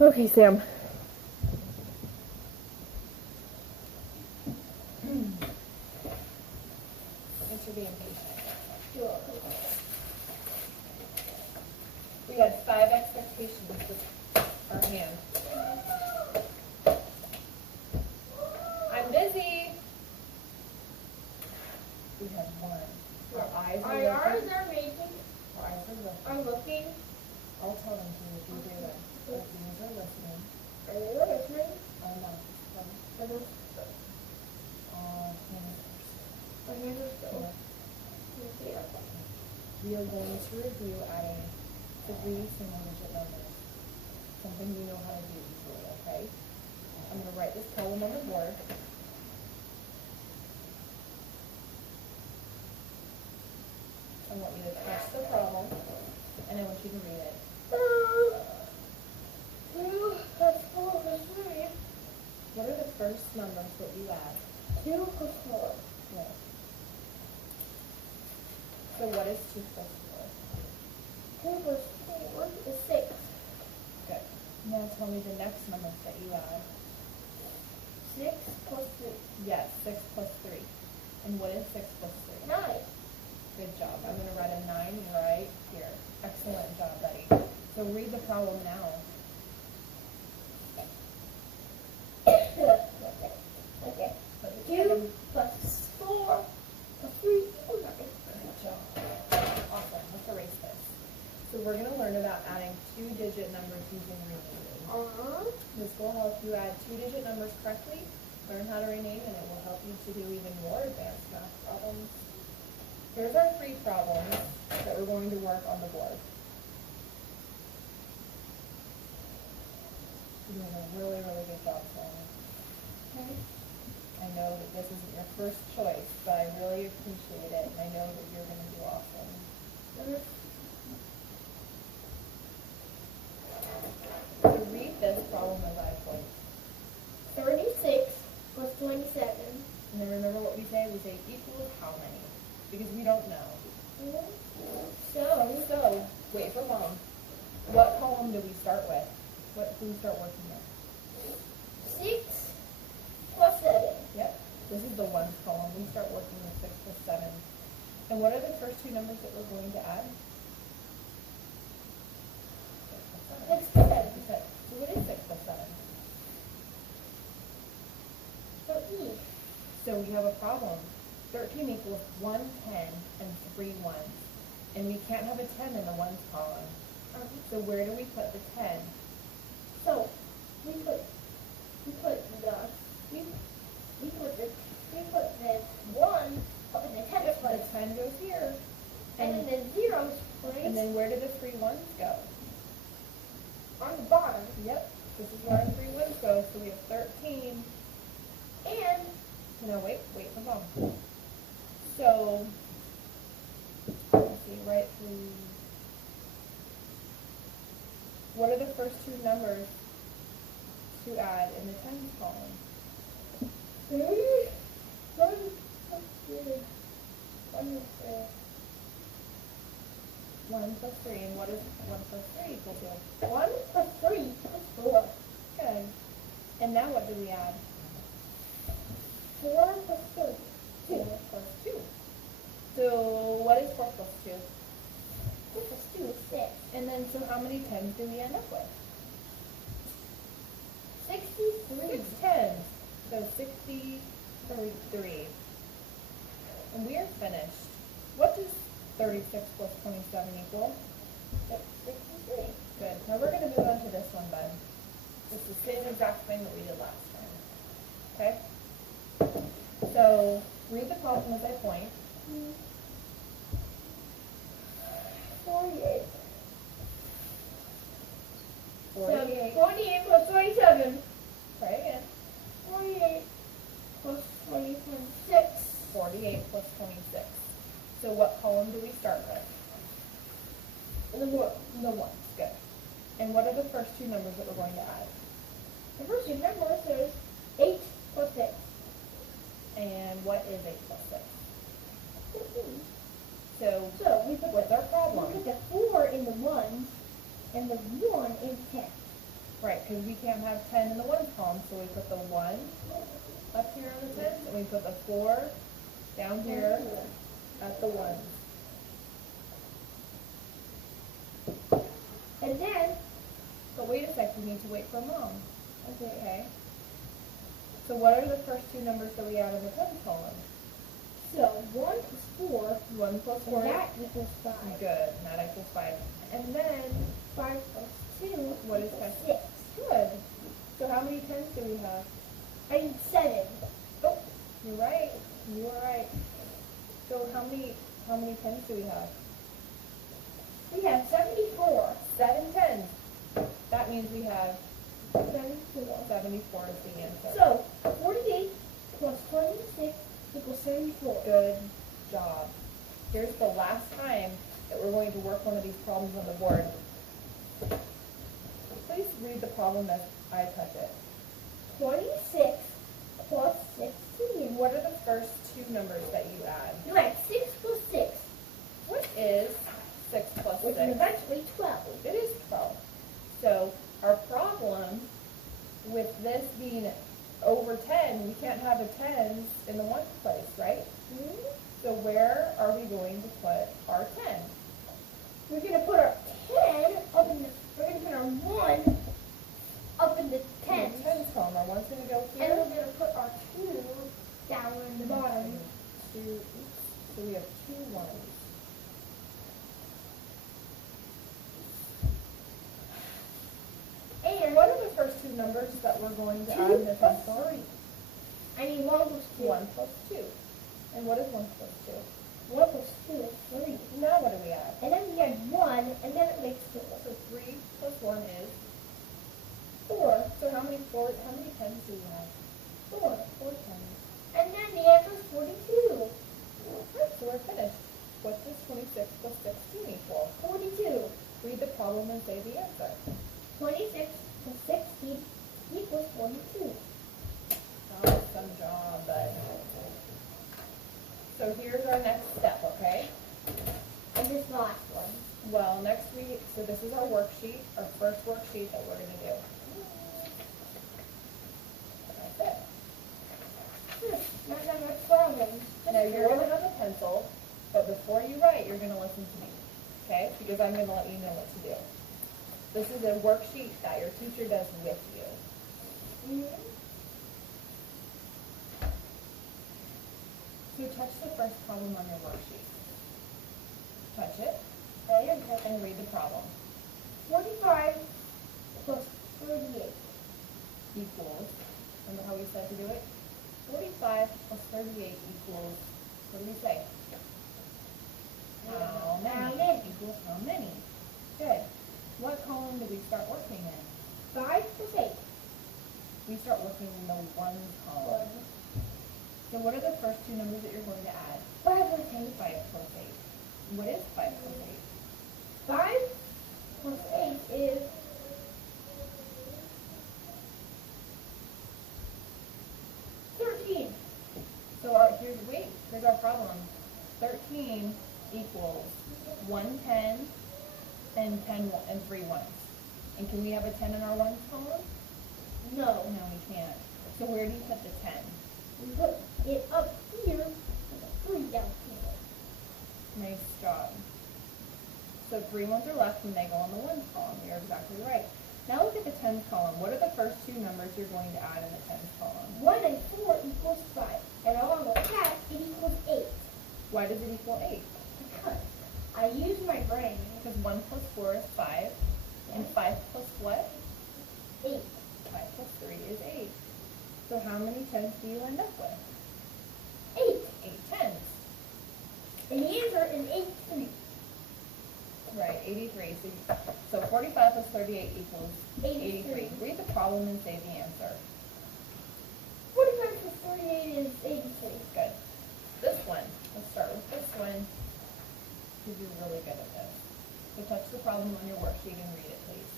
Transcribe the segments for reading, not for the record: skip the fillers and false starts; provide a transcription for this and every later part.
Okay, Sam. Thanks for being patient. You're welcome. We had 5 expectations with our hand. I'm busy. We had 1. Our eyes are looking. Our eyes are making. Our eyes are looking. I'm looking. I'll tell them to if you do it. Our ears are listening. Are you listening? Our mouth is closed. Our hands are still. My hands are still. We are going to review adding 3 single-digit numbers. Something you know how to do easily, okay? I'm going to write this problem on the board. I want you to touch the problem, and I want you to read it. 2 plus 4 plus 3. What are the first numbers that you add? 2 plus 4. Yeah. So what is 2 plus 4? 2 plus 4 is 6. Good. Now tell me the next numbers that you add. 6 plus 3. Yes, 6 plus 3. And what is 6 plus 3? 9. Good job. I'm going to write a 9 right here. Excellent job, Betty. So read the problem now. Okay. 2 plus 4 plus 3 is 9. Good job. Awesome. Let's erase this. So we're going to learn about adding 2-digit numbers using renaming. This will help you add 2-digit numbers correctly, learn how to rename, and it will help you to do even more advanced math problems. Here's our 3 problems that we're going to work on the board. You're doing a really, really good job, Selena. Okay. I know that this isn't your first choice, but I really appreciate it, and I know that you're going to do awesome. So read this problem as I point. 36 plus 27. And then remember what we say? We say equals how many? Because we don't know. So, wait for Mom. What column do we start with? What do we start working with? 6 plus 7. Yep. This is the ones column. We start working with 6 plus 7. And what are the first 2 numbers that we're going to add? 6 plus 7. Okay. So what is 6 plus 7? 13. So we have a problem. 13 equals 1 10 and 3 ones. And we can't have a 10 in the ones column. So where do we put the 10? So we put the 1 up in the 10th Yep, place. the 10 goes here. And in the zeros place And then where do the 3 ones go? on the bottom. Yep. This is where our 3 ones go. So we have 13. And No, wait for Mom. So, let's see, right through. What are the first 2 numbers to add in the tens column? 1 plus 3. And what is 1 plus 3 equal to? 1 plus 3 is 4. Good. And now what do we add? 4 plus 3. 4 plus 2. So what is 4 plus 2? 4 plus 2 is 6. And then so how many tens do we end up with? 63. 6 tens. So 63. And we are finished. What does 36 plus 27 equal? 63. Good. Now we're going to move on to this one, bud. It's the same exact thing that we did last time. Okay? So read the problem as I point. 48. 48. 48 plus 27. Try again. 48 plus 26. 48 plus 26. So what column do we start with? The one. The ones. Good. And what are the first 2 numbers that we're going to add? The first two numbers is 8 plus 6. And what is 8 plus 6? 15. So we put what's our problem? We put the 4 in the ones and the 1 in 10. Right, because we can't have 10 in the ones column, so we put the 1 up here on the tens, and we put the 4 down here at the ones. And then, But wait a sec, we need to wait for mom. okay, Okay. So what are the first two numbers that we add in the tens column? so 1 plus 4, 1 plus 4. and that equals 5. Good, and that equals 5. And then, 5 plus 2, what is equals that? 6. Good. So how many tens do we have? I need 7. Oh, you're right. You are right. So how many tens do we have? We have 74. 7 tens. That means we have 74. 74 is the answer. So, 48 plus 26 equals 74. Good job. Here's the last time that we're going to work one of these problems on the board. Please read the problem as I touch it. 26 plus 16. What are the first two numbers that you add? Right, 6 plus 6, What is 6 plus 6? which is eventually 12. It is 12. So our problem with this being over 10, we can't have a tens in the ones place, right? So where are we going to put our 10? We're going to put our 10 up in the, we're going to put our 1 up in the In 10. the tens column. Our one's going to go And here. we're going to put our 2 down in the bottom. So we have 2 ones. And What are the first two numbers that we're going to add in 2 the plus tens column? 3. I mean 1 plus 2. 1 plus 2. And what is 1 plus 2? 1 plus 2 is 3. Now what do we add? And then we add 1, and then it makes 2. So 3 plus 1 is 4. So how many tens do we have? 4. 4 tens. And then the answer is 42. Right, so we're finished. What does 26 plus 16 equal? 42. Read the problem and say the answer. 26 plus 16 equals 42. Awesome job, bud. So here's our next step, okay? And this last one. Well, next week, so this is our worksheet, our first worksheet that we're going to do. That's it. Not that much problems. Now you're going to have a pencil, but before you write, you're going to listen to me, okay? Because I'm going to let you know what to do. This is a worksheet that your teacher does with you. So touch the first problem on your worksheet. Touch it and read the problem. 45 plus 38. Equals, remember how we said to do it? 45 plus 38 equals, what do we say? How many? Equals how many? Good. What column do we start working in? 5 plus 8. We start working in the one column. So what are the first two numbers that you're going to add? 5 plus 8. 5 plus 8. What is 5 plus 5 plus 8 is 13. So here's our problem. 13 equals 1 10 and 10 and 3 ones. And can we have a 10 in our ones column? No. No, we can't. So where do you put the 10? We put it up here and a 3 down here. Nice job. So 3 ones are left and they go on the ones column. You're exactly right. Now look at the tens column. What are the first two numbers you're going to add in the tens column? 1 and 4 equals 5. And along with that, it equals 8. Why does it equal 8? Because I use my brain. Because 1 plus 4 is 5. And 5 plus what? 8. 5 plus 3 is 8. So how many tens do you end up with? 8. 8 tens. And the answer is 83. Right, 83. So 45 plus 38 equals 83. 83. Read the problem and say the answer. 45 plus 38 is 83. Good. This one. Let's start with this one. Because you're really good at this. So touch the problem on your worksheet and read it, please.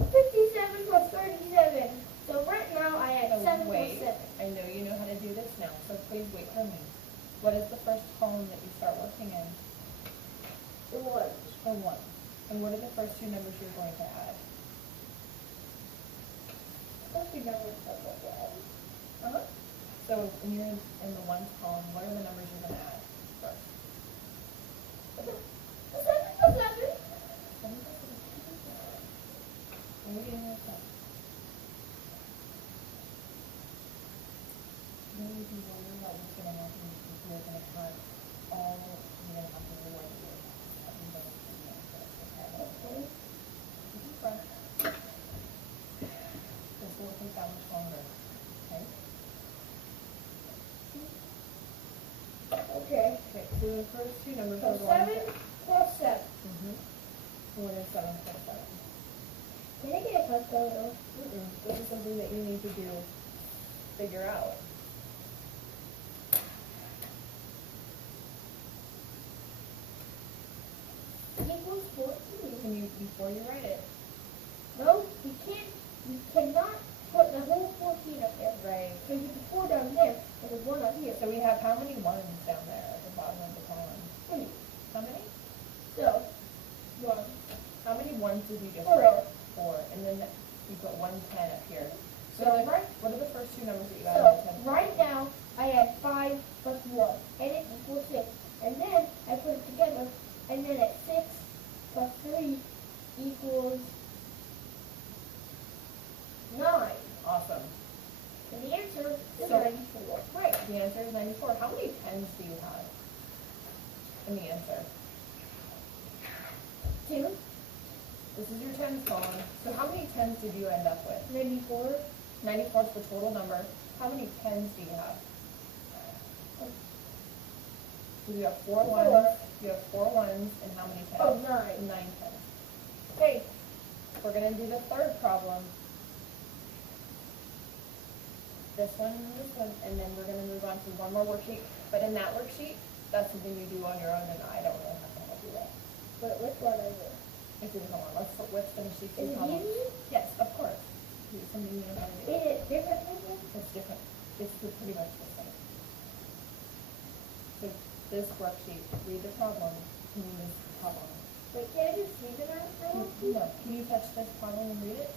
57 plus 37. So right now I had So 7 wait. plus 7. I know you know how to do this now, so please wait for me. What is the first column that you start working in? The 1. The 1. And what are the first two numbers you're going to add? First two numbers of the dead. Uh-huh. So when you're in the ones column, what are the numbers you're gonna add first? Seven. Seven plus seven. What are you doing with that? Then if you wonder about what's gonna happen, if you're gonna have all, you're gonna have to rewrite it. I'm gonna do the answer, okay? Okay. This is fun. This will take that much longer, okay? Okay. Okay, so the first two numbers So are going to. 7 plus 7. Mm-hmm. So what is 7 plus 7? Can I get a plus photo? This is something that you need to do, figure out. Equals 14. Can you, before you write it? No, you cannot put the whole 14 up there. Right. So you put 4 down there, and there's 1 up here. So we have how many ones down there at the bottom of the column? 3. How many? So, 1. How many ones did you just 4. write? 4. And then you put 110 up here. So So, what are the first two numbers that you So, added? right now, I have 5 plus 1, and it equals 6. And then, I put it together, and then at 6 plus 3 equals 9. Awesome. And the answer is So- 94. Right, the answer is 94. How many 10s do you have in the answer? 2, This is your 10s column. So how many 10s did you end up with? 94, 94 is the total number. How many 10s do you have? So you have 4 ones. 4. You have 4 ones, and how many 10s? oh, 9. 9 10s. Okay, we're gonna do the third problem. This one and this one, and then we're gonna move on to one more worksheet. But in that worksheet, that's something you do on your own, and I don't really have to help you with. But which one is it? If you hold on, let's finish these Is two it problems. easy? Yes, of course. It's something you know how to do. Is it different than It's different. It's pretty much the same. So this worksheet, read the problem, can you this problem? Wait, can I just see the math now? No, can you touch this problem and read it?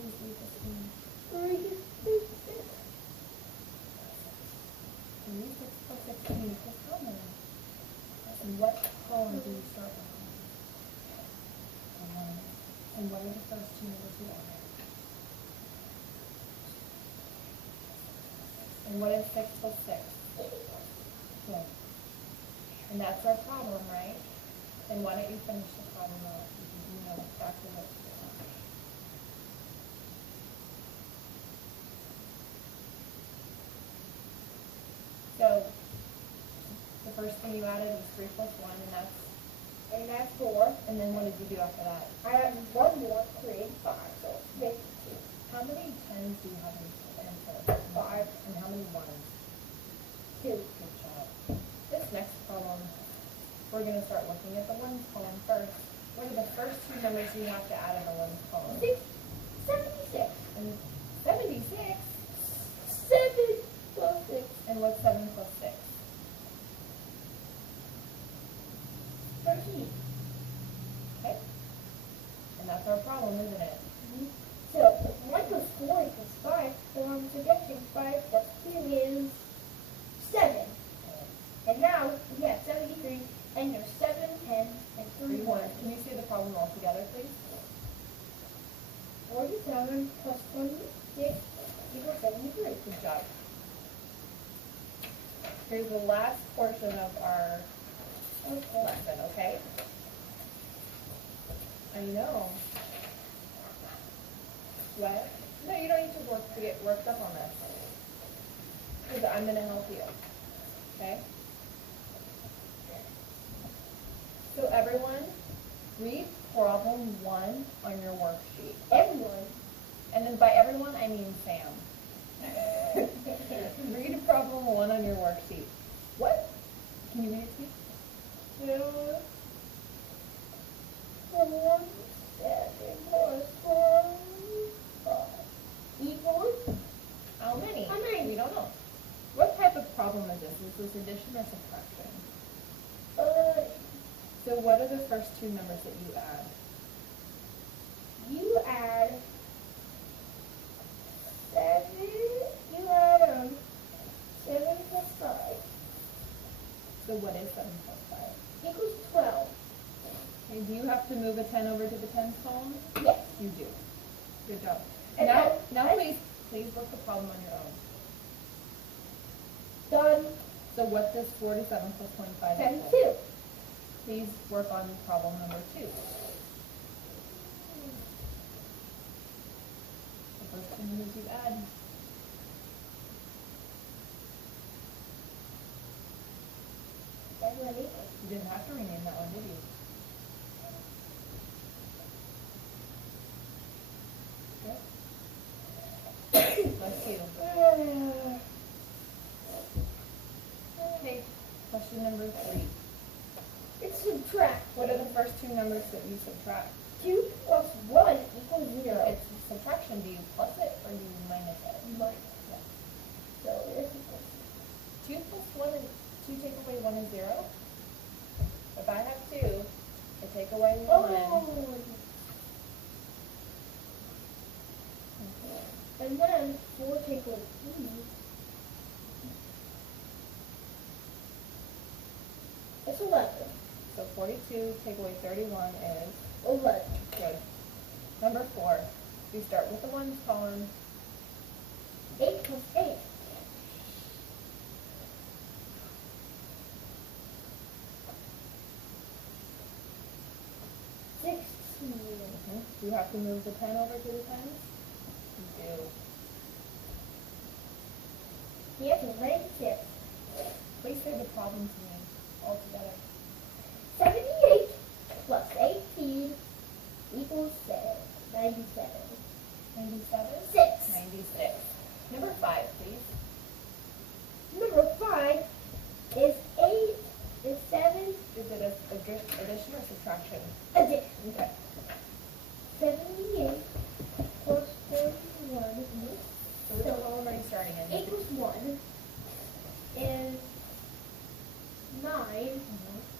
Please read this one. 3, 3, 6 plus 16, plus how many? And what column do you start with? And what are the first two numbers you add? And what is 6 plus 6? Good. And that's our problem, right? Then why don't you finish the problem out? Because you know exactly what to do. So, the first thing you added was 3 plus 1, and that's 4. and then what did you do after that? I have 1 more, 3 and 5, so it's 52. How many 10s do you have in the answer? 5. And how many 1s? 2. Good job. This next problem, we're going to start looking at the 1s column first. What are the first two numbers you have to add in the 1s column? 76. And 76? 7 plus 6. And what's 7 plus 6? 13. Okay? And that's our problem, isn't it? So, 1 plus 4 equals 5, so I'm suggesting 5 plus 2 is 7. And now, we have 73, and there's 7, 10, and 3 3 1. 1. Can you say the problem all together, please? 47 plus 26 equals 73. Good job. Here's the last portion of our Okay. lesson, okay? I know. What? No, you don't need to get worked up on this. Because I'm going to help you. Okay? So everyone, read problem 1 on your worksheet. Everyone. And then by everyone, I mean Sam. Read problem 1 on your worksheet. What? Can you read it to me? 1, 7 plus 1, 5 equals How many? How many? We don't know. What type of this addition or subtraction? Uh, So what are the first two numbers that you add? you add 7, you add 7 plus 5 So what is 7 plus 5? equals 12. Okay, do you have to move a 10 over to the tens column? Yes. You do. Good job. And Now then- please work the problem on your own. Done. So what does 47 plus 25 equal? 72. Please work on problem number 2. The first two numbers you add. Ready? You didn't have to rename that one, did you? Okay. Bless you. Okay, question number 3. It's subtract. What are the first two numbers that you subtract? 2 plus 1 equals 0. It's subtraction. Do you plus it or do you minus it? Minus. So this is 2 plus 1 and 2 take away 1 is 0. If I have 2, I take away 1. Oh. And then 4 take away 3. It's 11. So 42 take away 31 is 11. good. Number 4. We start with the ones column. 8 plus 8. 16. Do you have to move the 10 over to the tens? You do. The answer is 96. Please say the problem to me all together. 78 plus 18 equals 97. 97? 6. 96. Number 5, please. Number 5 is 8 is 7 Is it a good addition or subtraction? addition. Okay. 78 plus 31 So which column are you starting in? equals 1 is 9,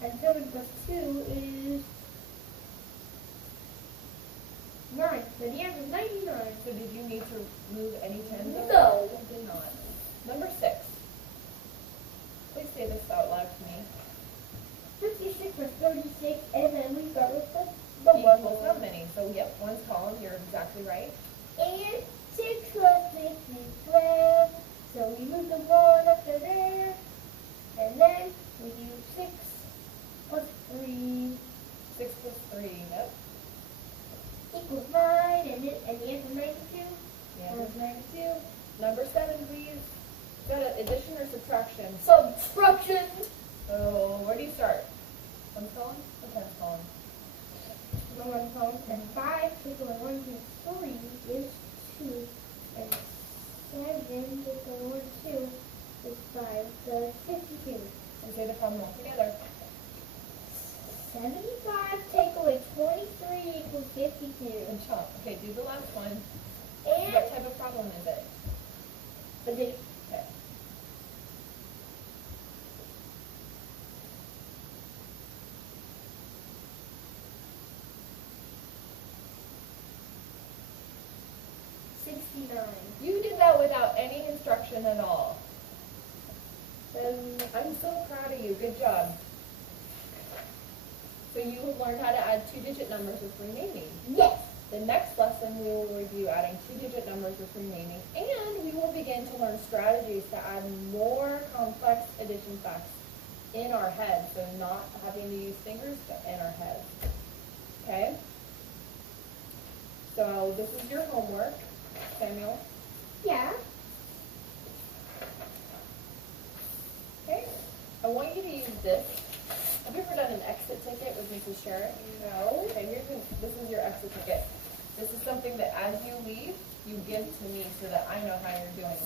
and 7 plus 2 is 9. So the answer is 99. So did you need to move any tens over? No. You did not. Number 6. Please say this out loud to me. 56 plus 36, and then we start with the Equals how many? So yep, ones column, you're exactly right. And 6 plus 6 is 12. So we move the 1 up to there. And then we do 6 plus 3 6 plus 3, yep. equals 9. And the answer is 92. The answer is 92. Number 7, please. Got an addition or subtraction? Subtraction. So where do you start? Ones column or tens column? The 1 column. And 5 take away 1 plus 3 is 2. And 7 take away 1, 2 is 5. So 52. And say the problem all together. 75 take away 23 equals 52. Good job. Okay, do the last one. And What type of problem is it? addition. Okay. You did that without any instruction at all. And I'm so proud of you. Good job. So you have learned how to add two-digit numbers with remaining. Yes. The next lesson we will review adding two-digit numbers with remaining, and we will begin to learn strategies to add more complex addition facts in our heads, so not having to use fingers, but in our heads. Okay? So this is your homework, Samuel. Yeah. Okay? I want you to use this. Have you ever done an exit ticket with Mrs. Sherritt? No. Okay, this is your exit ticket. This is something that as you leave, you give to me so that I know how you're doing.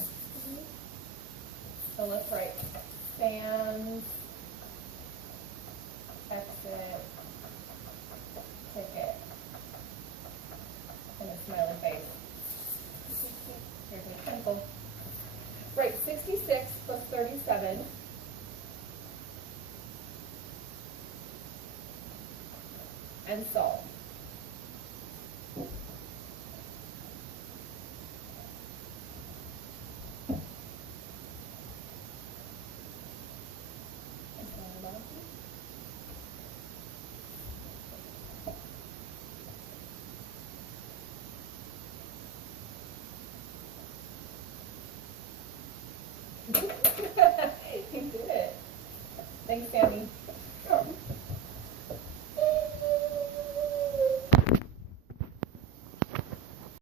So let's write Sam's exit ticket and a smiley face. Here's my pencil. Write 66 plus 37 and solve.